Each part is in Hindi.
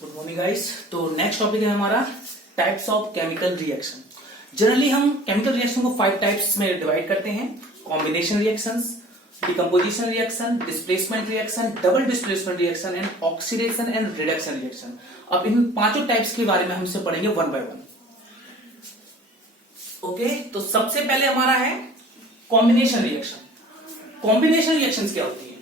Good morning guys. तो नेक्स्ट टॉपिक है हमारा types of chemical reaction. Generally हम केमिकल रिएक्शन को 5 टाइप्स में डिवाइड करते हैं: combination reactions, decomposition reaction, displacement reaction, double displacement reaction and oxidation and reduction reaction. अब इन पांचों टाइप्स के बारे में हमसे पढ़ेंगे वन बाय वन। ओके, तो सबसे पहले हमारा है कॉम्बिनेशन रिएक्शन। कॉम्बिनेशन रिएक्शंस क्या होती है?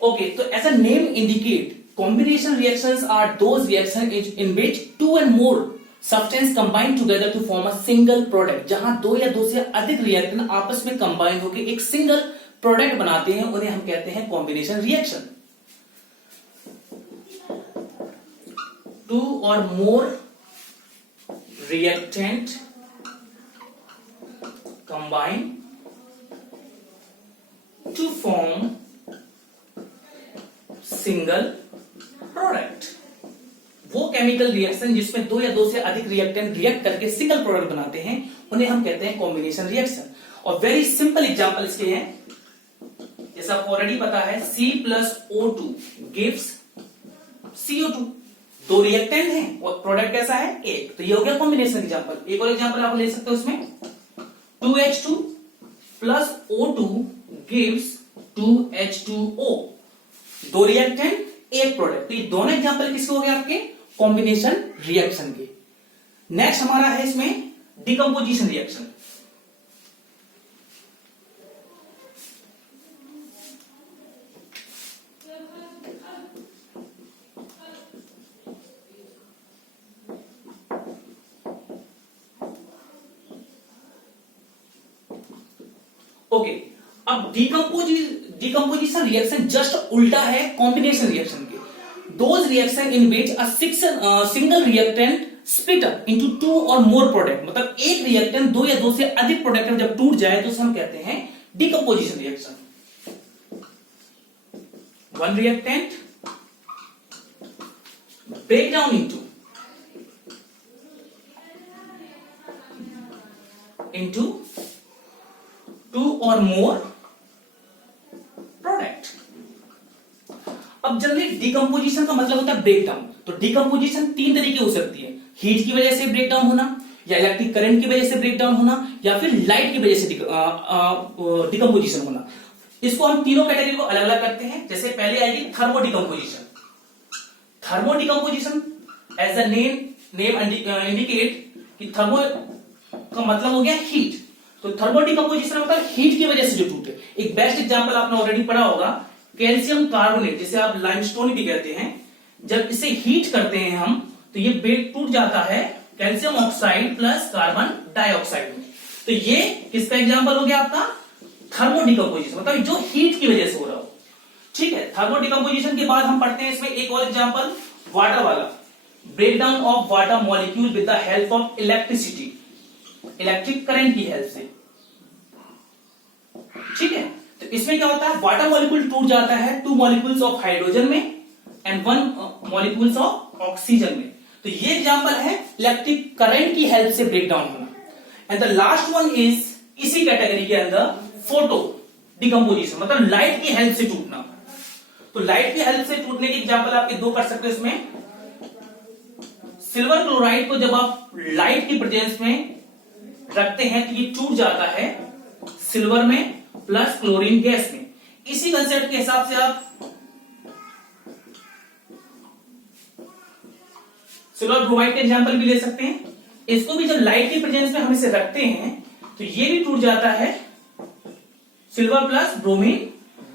Okay, so as a name indicate, combination reactions are those reactions in which two and more substance combine together to form a single product। जहां दो या दो से अधिक रिएक्टेंट आपस में कंबाइन होकर एक सिंगल प्रोडक्ट बनाते हैं, उन्हें हम कहते हैं कॉम्बिनेशन रिएक्शन। टू और more reactant combine to form single product. वो केमिकल रिएक्शन जिसमें दो या दो से अधिक रिएक्टेंट रिएक्ट करके सिंगल प्रोडक्ट बनाते हैं, उन्हें हम कहते हैं कॉम्बिनेशन रिएक्शन। और वेरी सिंपल एग्जांपल इसके हैं, जैसा आपको ऑलरेडी पता है, C+O2 गिव्स CO2। दो रिएक्टेंट हैं और प्रोडक्ट कैसा है? एक। तो ये हो गया कॉम्बिनेशन एग्जांपल। एक और एग्जांपल आप ले सकते हो उसमें, 2H2 plus O2 gives 2H2O। दो रिएक्टेंट एक प्रोडक्ट। तो ये दोनों एग्जांपल किसके हो गए? आपके कॉम्बिनेशन रिएक्शन के। नेक्स्ट हमारा है इसमें डिकम्पोजिशन रिएक्शन। ओके, अब डिकम्पोजिशन रिएक्शन जस्ट उल्टा है कॉम्बिनेशन रिएक्शन के। Those reaction in which a single reactant split up into two और मोर प्रोडक्ट। मतलब एक रिएक्टेंट दो या दो से अधिक प्रोडक्ट में जब टूट जाए तो उसे हम कहते हैं decomposition reaction. One reactant break down into two और मोर प्रोडक्ट। अब जनरली डिकम्पोजिशन का मतलब होता है ब्रेक डाउन। तो डिकम्पोजिशन तीन तरीके हो सकती है: हीट की वजह से ब्रेक डाउन होना, या इलेक्ट्रिक करंट की वजह से ब्रेक डाउन होना, या फिर लाइट की वजह से डिकम्पोजिशन होना। इसको हम तीनों कैटेगरी को अलग अलग करते हैं। जैसे पहले आएगी thermo decomposition. Thermo decomposition as a name indicate कि थर्मो का मतलब हो गया हीट। तो थर्मल डिकम्पोजिशन मतलब हीट की वजह से जो टूटे। एक बेस्ट एग्जांपल आपने ऑलरेडी पढ़ा होगा, कैल्शियम कार्बोनेट, जिसे आप लाइमस्टोन भी कहते हैं। जब इसे हीट करते हैं हम, तो ये ब्रेक टूट जाता है calcium oxide plus carbon dioxide में। तो ये किसका एग्जांपल हो गया? आपका थर्मो डिकम्पोजिशन, मतलब जो हीट की वजह से हो रहा हो। ठीक है, थर्मो डिकम्पोजिशन के बाद हम पढ़ते हैं इसमें एक और एग्जांपल, वाटर वाला। Break down of water molecule with the help of electricity, electric current की हेल्प से। ठीक है, तो इसमें क्या होता है? वाटर मॉलिक्यूल टूट जाता है टू मॉलिक्यूल्स ऑफ हाइड्रोजन में and one molecules of oxygen में। तो ये एग्जांपल है इलेक्ट्रिक करंट की हेल्प से ब्रेक डाउन होना। And the last one is इसी कैटेगरी के अंदर फोटो डिकम्पोजिशन, मतलब लाइट की हेल्प से टूटना। तो लाइट की हेल्प से टूटने के एग्जांपल आपके दो कर सकते हो इसमें। सिल्वर क्लोराइड को जब आप लाइट की प्रेजेंस में रखते हैं तो ये टूट जाता है सिल्वर में प्लस क्लोरीन गैस में। इसी कंसेप्ट के हिसाब से आप सिल्वर ब्रोमाइड का एग्जांपल भी ले सकते हैं। इसको भी जब लाइट की प्रेजेंस में हम इसे रखते हैं तो ये भी टूट जाता है सिल्वर प्लस ब्रोमीन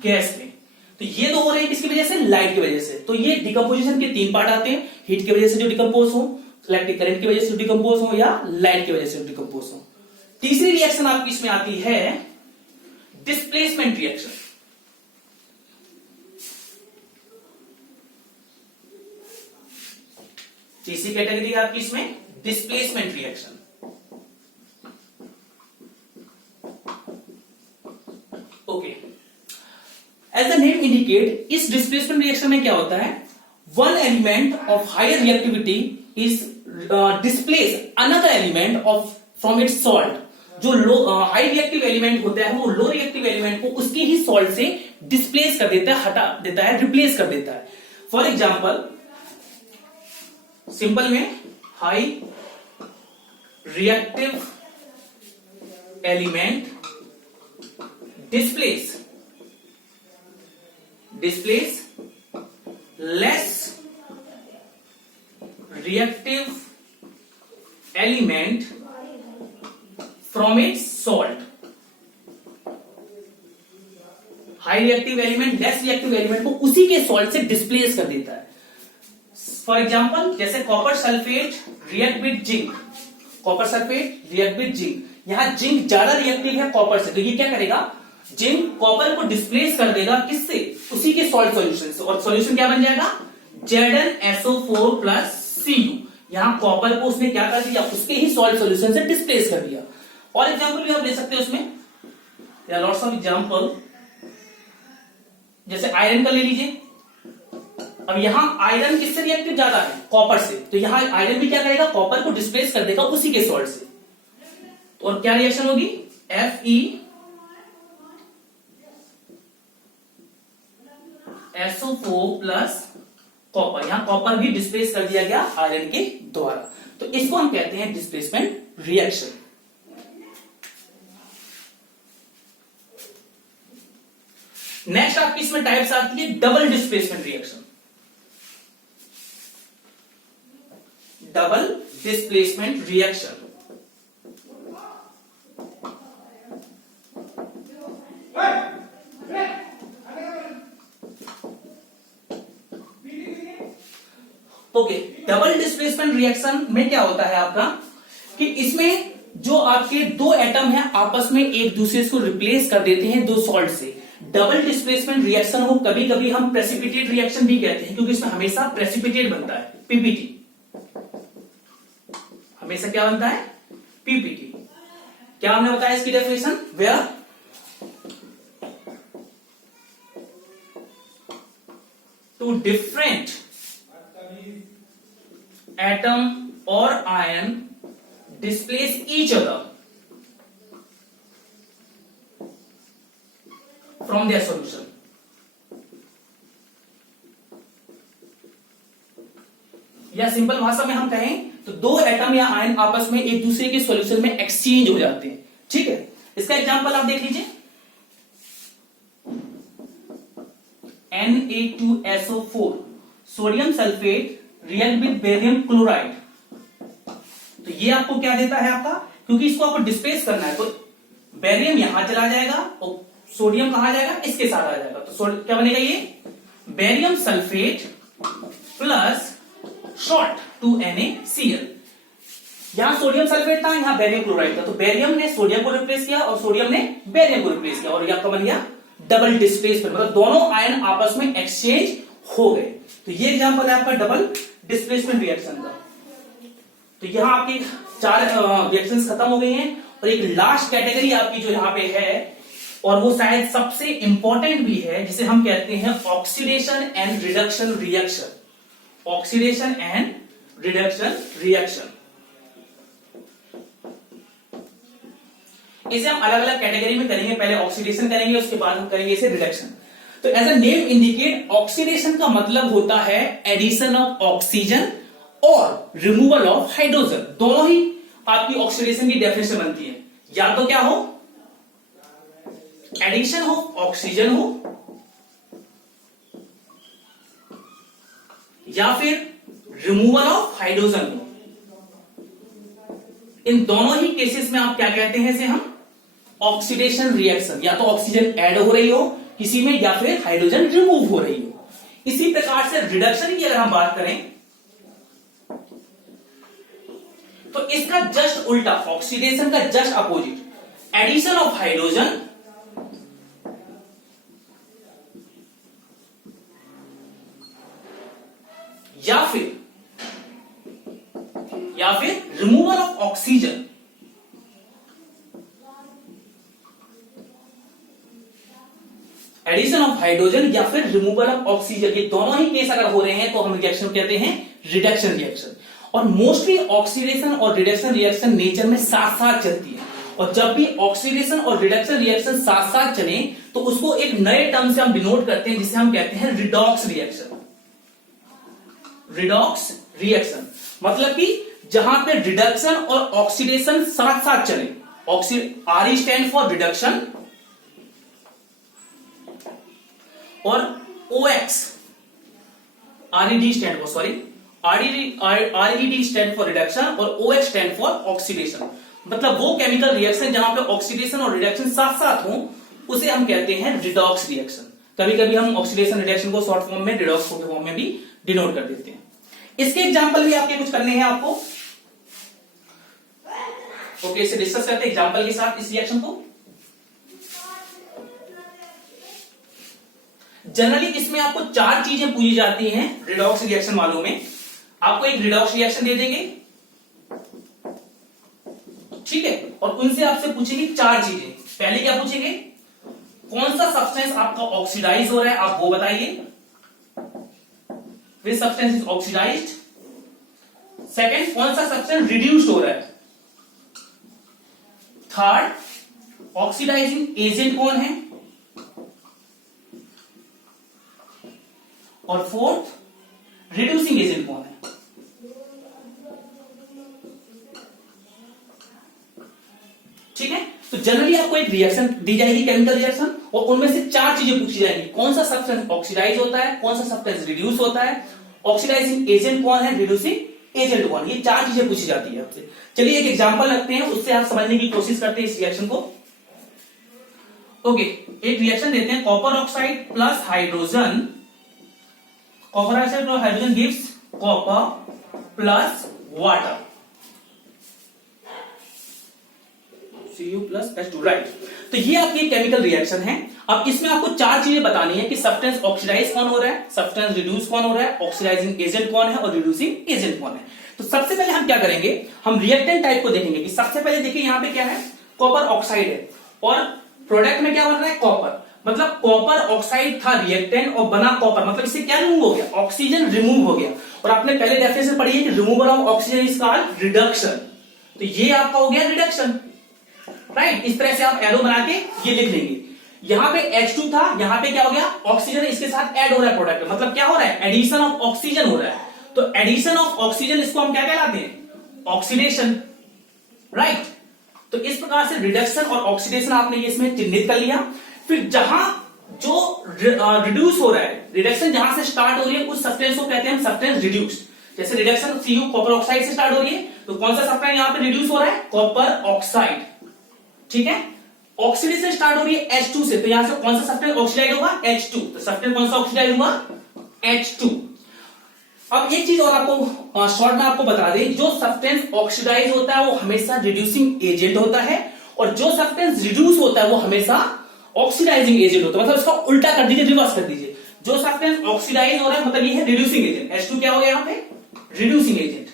गैस में। तो ये दो हो रहे हैं किसकी वजह से? लाइट की वजह से। तो ये डिकम्पोजिशन के तीन पार्ट आते हैं: हीट की वजह से जो डिकम्पोज हो, इलेक्ट्रिक करंट की वजह से डिकम्पोज हो, या लाइट की वजह से डिकम्पोज हो। तीसरी रिएक्शन आपकी इसमें आती है डिस्प्लेसमेंट रिएक्शन। तीसरी कैटेगरी आपकी इसमें displacement reaction. Okay, as the name indicate, इस डिस्प्लेसमेंट रिएक्शन में क्या होता है? One element of higher reactivity is displace another element of from its salt। जो लो हाई रिएक्टिव एलिमेंट होता है वो लो रिएक्टिव एलिमेंट को उसके ही सॉल्ट से डिस्प्लेस कर देता है, हटा देता है, रिप्लेस कर देता है। फॉर एग्जाम्पल सिंपल में high reactive element displace less reactive element from its salt. High reactive element less reactive element को उसी के सॉल्ट से डिस्प्लेस कर देता है। फॉर एग्जांपल जैसे copper sulphate react with zinc, copper sulphate react with zinc, यहां जिंक ज्यादा रिएक्टिव है कॉपर से, तो ये क्या करेगा, जिंक कॉपर को डिस्प्लेस कर देगा किससे, उसी के सॉल्ट सॉल्यूशन से, और सॉल्यूशन क्या बन जाएगा, ZnSO4 प्लस Cu। यहां कॉपर को उसने क्या कर दिया, उसके ही सॉल्ट सॉल्यूशन से डिस्प्लेस कर दिया। और एग्जांपल भी आप ले सकते हो उसमें, लॉट्स ऑफ एग्जांपल, जैसे आयरन का ले लीजिए। अब यहां आयरन किससे रिएक्टिव ज्यादा है, कॉपर से, तो यहां आयरन भी क्या करेगा, कॉपर को डिस्प्लेस कर देगा उसी के सॉल्ट से। तो और क्या रिएक्शन होगी, FeSO4 प्लस कॉपर, यहां कॉपर भी डिस्प्लेस कर दिया गया आयरन के द्वारा, तो इसको हम कहते हैं डिस्प्लेसमेंट रिएक्शन। नेक्स्ट आपकी इसमें टाइप्स आती है double displacement reaction. Double displacement reaction okay, double displacement reaction में क्या होता है आपका कि इसमें जो आपके दो एटम हैं आपस में एक दूसरे को रिप्लेस कर देते हैं दो सॉल्ट से। डबल डिस्प्लेसमेंट रिएक्शन को कभी कभी हम प्रेसिपिटेट रिएक्शन भी कहते हैं, क्योंकि इसमें हमेशा प्रेसिपिटेट बनता है, पीपीटी, हमेशा क्या बनता है, पीपीटी। क्या हमने बताया इसकी definition, where two different atom or ion displace each other from their solution. या सिंपल भाषा में हम कहें तो दो एटम या आयन आपस में एक दूसरे के सॉल्यूशन में एक्सचेंज हो जाते हैं। ठीक है, इसका एग्जांपल आप देख लीजिए, Na2SO4 sodium sulphate react with barium chloride. तो ये आपको क्या देता है आपका, क्योंकि इसको आपको डिस्प्लेस करना है, तो बेरियम यहां चला जाएगा और सोडियम कहां जाएगा, इसके साथ आ जाएगा, तो क्या बनेगा, ये barium sulphate plus short 2NaCl। यहां सोडियम सल्फेट था, यहां बेरियम क्लोराइड था, तो बेरियम ने सोडियम को रिप्लेस किया और सोडियम ने बेरियम को रिप्लेस किया, और ये आपका बन गया डबल डिस्प्लेसमेंट, मतलब दोनों आयन आपस में एक्सचेंज हो गए। तो ये एग्जांपल है आपका डबल डिस्प्लेसमेंट रिएक्शन का। तो यहां आपके 4 रिएक्शंस खत्म हो गई हैं, और एक लास्ट कैटेगरी आपकी जो यहां पे है, और वो शायद सबसे इंपॉर्टेंट भी है, जिसे हम कहते हैं oxidation and reduction reaction. Oxidation and reduction reaction, इसे हम अलग अलग कैटेगरी में करेंगे, पहले ऑक्सीडेशन करेंगे, उसके बाद हम करेंगे इसे रिडक्शन। तो as a name indicate, oxidation का मतलब होता है एडिशन ऑफ ऑक्सीजन और रिमूवल ऑफ हाइड्रोजन। दोनों ही आपकी ऑक्सीडेशन की डेफिनेशन बनती है, या तो क्या हो, एडिशन ऑफ ऑक्सीजन हो, या फिर रिमूवल ऑफ हाइड्रोजन हो। इन दोनों ही केसेस में आप क्या कहते हैं, इसे हम ऑक्सीडेशन रिएक्शन, या तो ऑक्सीजन ऐड हो रही हो किसी में, या फिर हाइड्रोजन रिमूव हो रही हो। इसी प्रकार से रिडक्शन की अगर हम बात करें तो इसका जस्ट उल्टा, ऑक्सीडेशन का just opposite, addition of hydrogen या फिर removal of oxygen. Addition of hydrogen या फिर रिमूवल ऑफ ऑक्सीजन, ये दोनों ही केस अगर हो रहे हैं तो हम रिएक्शन कहते हैं रिडक्शन रिएक्शन। और मोस्टली ऑक्सीडेशन और रिडक्शन रिएक्शन नेचर में साथ साथ चलती है, और जब भी ऑक्सीडेशन और रिडक्शन रिएक्शन साथ साथ चले तो उसको एक नए टर्म से हम डिनोट करते हैं, जिसे हम कहते हैं रिडॉक्स रिएक्शन। रिडॉक्स रिएक्शन मतलब कि जहां पे रिडक्शन और ऑक्सीडेशन साथ साथ चले। आर स्टैंड फॉर रिडक्शन और OX RED stand for sorry RED stand for reduction और OX स्टैंड फॉर ऑक्सीडेशन। मतलब वो केमिकल रिएक्शन जहां पे ऑक्सीडेशन और रिडक्शन साथ साथ हो उसे हम कहते हैं रिडॉक्स रिएक्शन। कभी कभी हम ऑक्सीडेशन रिडक्शन को शॉर्ट फॉर्म में रिडॉक्स के फॉर्म में भी डिनोट कर देते हैं। इसके एग्जांपल भी आपके कुछ करने हैं आपको। ओके, इसे डिस्कस करते हैं एग्जांपल के साथ इस रिएक्शन को। जनरली इसमें आपको 4 चीजें पूछी जाती हैं रिडॉक्स रिएक्शन वालों में। आपको एक रिडॉक्स रिएक्शन दे देंगे, ठीक है, और उनसे आपसे पूछेंगे 4 चीजें। पहले क्या पूछेंगे, कौन सा सब्सटेंस आपका ऑक्सीडाइज हो रहा है, आप वो बताइए, which substance is oxidised. Second, कौन सा सब्सटेंस रिड्यूस्ड हो रहा है। थर्ड, ऑक्सीडाइजिंग एजेंट कौन है। और फोर्थ, रिड्यूसिंग एजेंट कौन है। ठीक है, तो जनरली आपको एक रिएक्शन दी जाएगी केमिकल रिएक्शन, और उनमें से 4 चीजें पूछी जाएंगी। कौन सा सब्सटेंस ऑक्सीडाइज होता है, कौन सा सब्सटेंस रिड्यूस होता है, ऑक्सीडाइजिंग एजेंट कौन है, रिड्यूसिंग एजेंट कौन है। ये 4 चीजें पूछी जाती है आपसे। चलिए एक एग्जांपल रखते हैं, उससे आप समझने की कोशिश करते हैं इस रिएक्शन को। ओके, एक रिएक्शन देते हैं, copper oxide plus hydrogen. Copper oxide plus hydrogen gives copper plus water, Cu plus H2, right. तो ये आपकी केमिकल रिएक्शन है। अब इसमें आपको 4 चीजें बतानी है कि सब्सटेंस ऑक्सीडाइज कौन हो रहा है, सब्सटेंस रिड्यूस कौन हो रहा है, ऑक्सीडाइजिंग एजेंट कौन है और रिड्यूसिंग एजेंट कौन है। तो सबसे पहले हम क्या करेंगे, हम रिएक्टेंट टाइप को देखेंगे कि सबसे पहले देखिए यहां पे क्या है, कॉपर ऑक्साइड है और प्रोडक्ट में क्या बन रहा है, कॉपर। मतलब कॉपर ऑक्साइड था रिएक्टेंट और बना कॉपर, मतलब इससे क्या रिमूव हो गया, ऑक्सीजन रिमूव हो गया। और आपने पहले डेफिनेशन पढ़ी है कि removal of oxygen is called reduction. तो ये आपका हो गया रिडक्शन, राइट। इस तरह से आप एरो बना के ये लिख लेंगे। यहां पे H2 था, यहां पे क्या हो गया, ऑक्सीजन इसके साथ ऐड हो रहा है प्रोडक्ट में, मतलब क्या हो रहा है, एडिशन ऑफ ऑक्सीजन हो रहा है। तो एडिशन ऑफ ऑक्सीजन इसको हम क्या कहलाते हैं, ऑक्सीडेशन, राइट। तो इस प्रकार से रिडक्शन और ऑक्सीडेशन आपने ये इसमें चिन्हित कर लिया। फिर जहां जो रिड्यूस हो रहा है, रिडक्शन जहां से स्टार्ट हो रही है उस सब्सटेंस को कहते हैं हम सब्सटेंस रिड्यूस। जैसे रिडक्शन Cu कॉपर ऑक्साइड से स्टार्ट हो रही है, तो कौन सा सब्सटेंस यहां पे रिड्यूस हो रहा है, कॉपर ऑक्साइड, ठीक है। ऑक्सीडेशन स्टार्ट हो रही है H2 से, तो यहां से कौन सा सब्सटेंस ऑक्सीडाइज होगा, H2। तो सब्सटेंस कौन सा ऑक्सीडाइज हुआ, H2। अब एक चीज और आपको शॉर्ट में आपको बता दें, जो सब्सटेंस ऑक्सीडाइज होता है वो हमेशा रिड्यूसिंग एजेंट होता है, और जो सब्सटेंस रिड्यूस होता है वो हमेशा ऑक्सीडाइजिंग एजेंट होता है। मतलब इसका उल्टा कर दीजिए, रिवर्स कर दीजिए। जो सब्सटेंस ऑक्सीडाइज हो रहा है मतलब ये है रिड्यूसिंग एजेंट, H2 क्या हो गया यहां पे, रिड्यूसिंग एजेंट।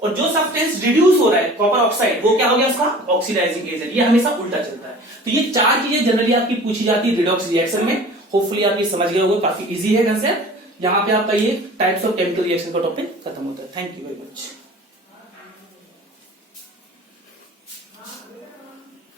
और जो सब्सटेंस रिड्यूस हो रहा है कॉपर ऑक्साइड, वो क्या हो गया उसका, ऑक्सीडाइजिंग एजेंट। ये हमेशा उल्टा चलता है। तो ये 4 चीजें जनरली आपकी पूछी जाती है रिडॉक्स रिएक्शन में। होपफुली आप ये समझ गए होंगे, काफी इजी है कंसेप्ट। यहां पे आपका ये टाइप्स ऑफ केमिकल रिएक्शन का टॉपिक खत्म होता है। Thank you very much.